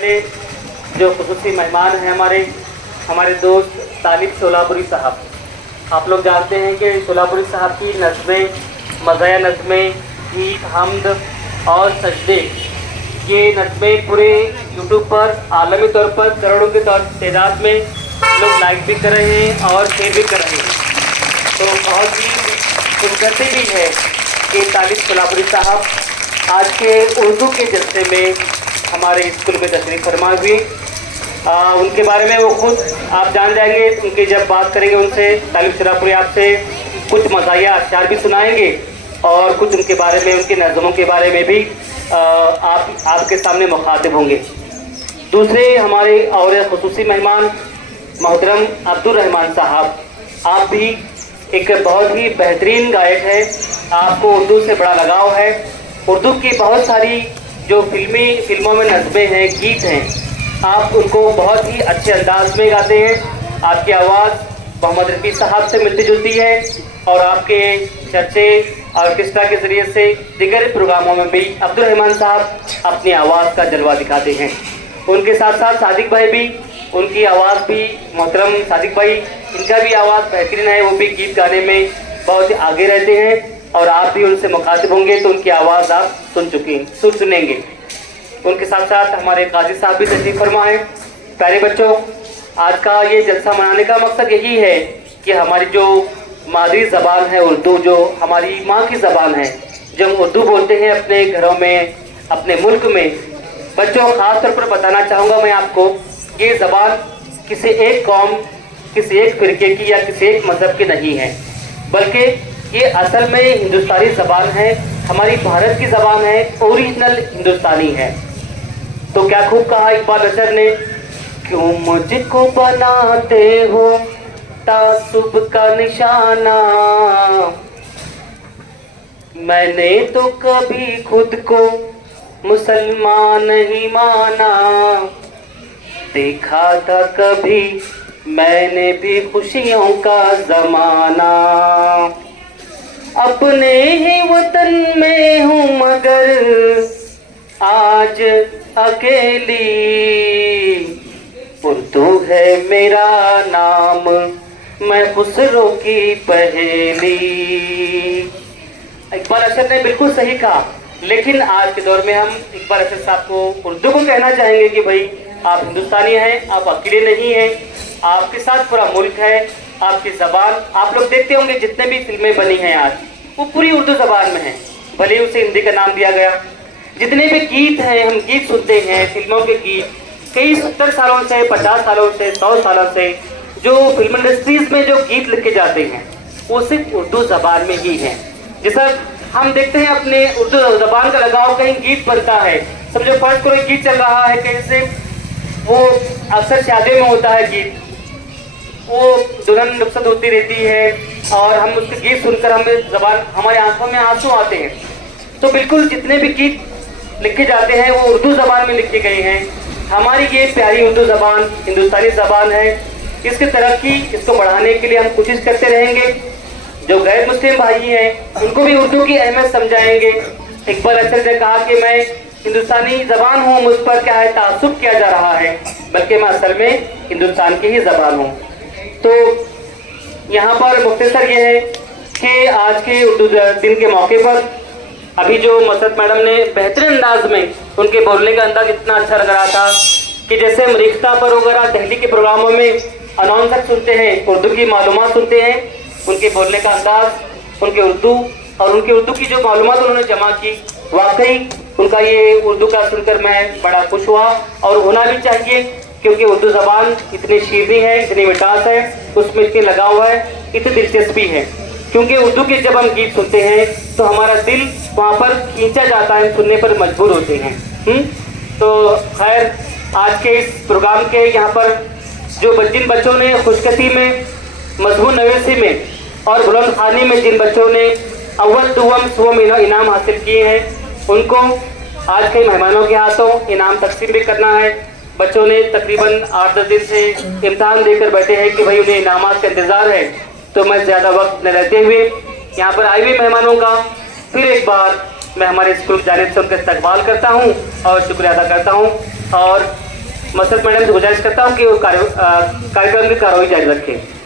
जो खुसूसी मेहमान हैं हमारे दोस्त तालिब शोलापुरी साहब। आप लोग जानते हैं कि शोलापुरी साहब की नज़में, मज़ाया नज़में, गीत, हमद और सजदे, ये नज़में पूरे यूट्यूब पर आलमी तौर पर करोड़ों के तादाद में लोग लाइक भी कर रहे हैं और शेयर भी कर रहे हैं। तो बहुत ही खुशगर्ती भी है कि तालिब शोलापुरी साहब आज के उर्दू के जलसे में हमारे स्कूल में तशरीफ़ फरमा हुई। उनके बारे में वो खुद आप जान जाएंगे, उनकी जब बात करेंगे उनसे। तालिब शोलापुरी आपसे कुछ मज़ाहिया अशआर भी सुनाएंगे और कुछ उनके बारे में, उनके नज़मों के बारे में भी आपके सामने मुखातिब होंगे। दूसरे हमारे और खुसूसी मेहमान मोहतरम अब्दुल रहमान साहब, आप भी एक बहुत ही बेहतरीन गायक है, आपको उर्दू से बड़ा लगाव है। उर्दू की बहुत सारी जो फिल्मों में नज़में हैं, गीत हैं, आप उनको बहुत ही अच्छे अंदाज में गाते हैं। आपकी आवाज़ मोहम्मद रफ़ी साहब से मिलती जुलती है और आपके चर्चे ऑर्केस्ट्रा के ज़रिए से दिगर प्रोग्रामों में भी अब्दुल रहमान साहब अपनी आवाज़ का जलवा दिखाते हैं। उनके साथ साथ सादिक भाई भी, उनकी आवाज़ भी, मोहतरम सादिक भाई, इनका भी आवाज़ बेहतरीन है, वो भी गीत गाने में बहुत ही आगे रहते हैं और आप भी उनसे मुखातिब होंगे तो उनकी आवाज़ आप सुनेंगे। उनके साथ साथ हमारे काजी साहब भी तशरीफ़ फरमा है। प्यारे बच्चों, आज का ये जलसा मनाने का मकसद यही है कि हमारी जो मादरी ज़बान है उर्दू, जो हमारी माँ की ज़बान है, जो हम उर्दू बोलते हैं अपने घरों में, अपने मुल्क में, बच्चों ख़ास तौर पर बताना चाहूँगा मैं आपको, ये ज़बान किसी एक कौम, किसी एक फ़िरके की या किसी एक मज़हब की नहीं है, बल्कि ये असल में हिंदुस्तानी ज़बान है, हमारी भारत की ज़बान है, ओरिजिनल हिंदुस्तानी है। तो क्या खूब कहा इकबाल अशर ने, क्यों मुझको बनाते हो तासुब का निशाना, मैंने तो कभी खुद को मुसलमान नहीं माना, देखा था कभी मैंने भी खुशियों का ज़माना, अपने ही वतन में हूँ मगर आज अकेली, उर्दू है मेरा नाम, मैं खुसरो की पहेली। इकबाल अशर ने बिल्कुल सही कहा, लेकिन आज के दौर में हम इकबाल अशर साहब को उर्दू को कहना चाहेंगे कि भाई आप हिंदुस्तानी हैं, आप अकेले नहीं हैं, आपके साथ पूरा मुल्क है। आपकी ज़बान, आप लोग देखते होंगे जितने भी फिल्में बनी हैं आज, वो पूरी उर्दू ज़बान में हैं, भले ही उसे हिंदी का नाम दिया गया। जितने भी गीत हैं, हम गीत सुनते हैं, फिल्मों के गीत, कई 70 सालों से, 50 सालों से, 100 सालों से जो फिल्म इंडस्ट्रीज़ में जो गीत लिखे जाते हैं वो सिर्फ उर्दू ज़बान में ही हैं। जैसा हम देखते हैं अपने उर्दू ज़बान का लगाव, कहीं गीत बनता है, समझो फर्ज करो गीत चल रहा है कहीं से, वो अक्सर शादी में होता है गीत, वो दुल्हन रुखसत होती रहती है और हम उसके गीत सुनकर हमारे आंखों में आंसू आते हैं। तो बिल्कुल जितने भी गीत लिखे जाते हैं वो उर्दू ज़बान में लिखे गए हैं। हमारी ये प्यारी उर्दू ज़बान हिंदुस्तानी ज़बान है, इसकी तरक्की, इसको बढ़ाने के लिए हम कोशिश करते रहेंगे। जो गैर मुस्लिम भाई हैं उनको भी उर्दू की अहमियत समझाएंगे। इकबाल अशर ने कहा कि मैं हिंदुस्तानी ज़बान हूँ, मुझ पर क्या है तासुब किया जा रहा है, बल्कि मैं असल में हिंदुस्तान की ही ज़बान हूँ। तो यहाँ पर मुख्तसर ये है कि आज के उर्दू दिन के मौके पर अभी जो मसरत मैडम ने बेहतरीन अंदाज में, उनके बोलने का अंदाज इतना अच्छा लग रहा था कि जैसे हम रिश्ता पर वगैरह दिल्ली के प्रोग्रामों में अनाउंसर सुनते हैं, उर्दू की मालूमात सुनते हैं, उनके बोलने का अंदाज, उनके उर्दू और उनकी उर्दू की जो मालूमात उन्होंने जमा की, वाकई उनका ये उर्दू का सुनकर मैं बड़ा खुश हुआ और होना भी चाहिए, क्योंकि उर्दू ज़बान इतनी शीर्नी है, इतनी मिठास है, उसमें इतनी लगाव है, इतनी दिलचस्पी है। क्योंकि उर्दू के जब हम गीत सुनते हैं तो हमारा दिल वहाँ पर खींचा जाता है, सुनने पर मजबूर होते हैं। तो खैर, आज के इस प्रोग्राम के यहाँ पर जिन बच्चों ने खुशकती में, मजमून नवेसी में और बुलंद खानी में जिन बच्चों ने अव्वल दुवम सुवम इनाम हासिल किए हैं, उनको आज के मेहमानों के हाथों इनाम तकसीम भी करना है। बच्चों ने तकरीबन 8-10 दिन से इम्तहान देकर बैठे हैं कि भाई उन्हें इनामात का इंतज़ार है, तो मैं ज़्यादा वक्त न लेते हुए यहाँ पर आए हुए मेहमानों का फिर एक बार मैं हमारे स्कूल की जानिब से उनका इस्तकबाल करता हूँ और शुक्रिया अदा करता हूँ। और मसरत मैडम से गुजारिश करता हूँ कि वो कार्यक्रम की कार्रवाई जारी रखें।